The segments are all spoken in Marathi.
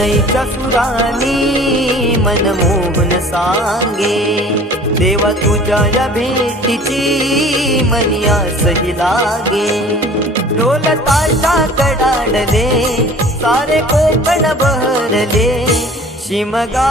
सनईच्या सुरानी मनमोहन सांगे. देवा तुझ्या या भेटीची मनिया सही लागे. ढोल ताशा कडाडले सारे कोकण बहरले. शिमगा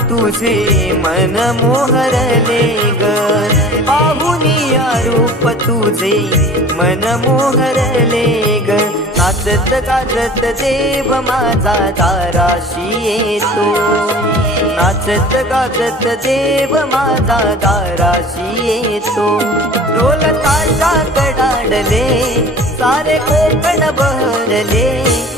तुझे मन मोहरले ग. पाहुनी रूप तुझे मन मोहरले ग. काजत काजत देव माझा दाराशी येतो. नाचत गाजत देव माझा दाराशी येतो. ढोल ताशा कडाडले सारे कोकण बहरले.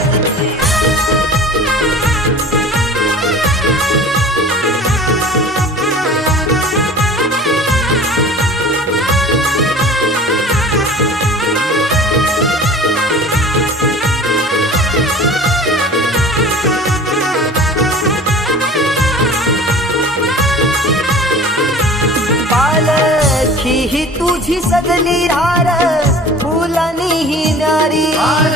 सजली रार फुलानी ही नारी. हार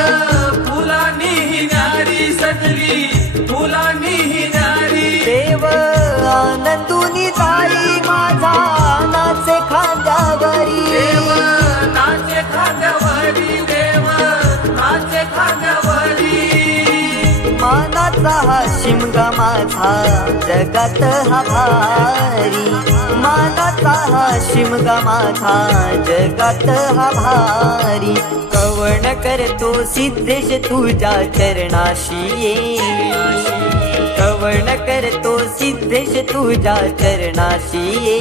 फुलानी ही नारी सजली फुलानी ही नारी. देव आनंदुनी जाई माझा जगात हा भारी मानाचा हा शिमगा माझा जगात हा भारी. कवण करतो सिद्धेश तुझ्या चरणाशी ये. कवण करतो सिद्धेश तुझ्या चरणाशी ये.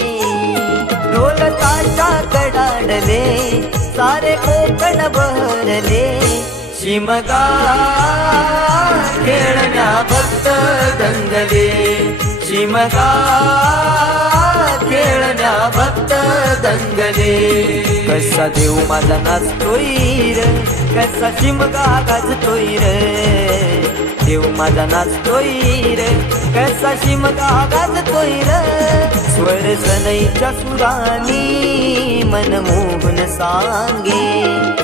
ढोलताच्या कडाडले सारे कोकण बहरले. शिमगा खेळण्या भक्त दंगले. शिमगा खेळण्या भक्त दंगले कसा देव माझा नाचतोय र कसा चिमगा गाजतोय र? देव माझा नाचतोय र कसा शिमगा गाजतोय र? स्वर सनईच्या सुरानी मनमोहन सांगे.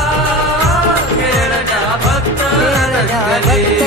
खेळण्या भक्त खेळण्या दंगले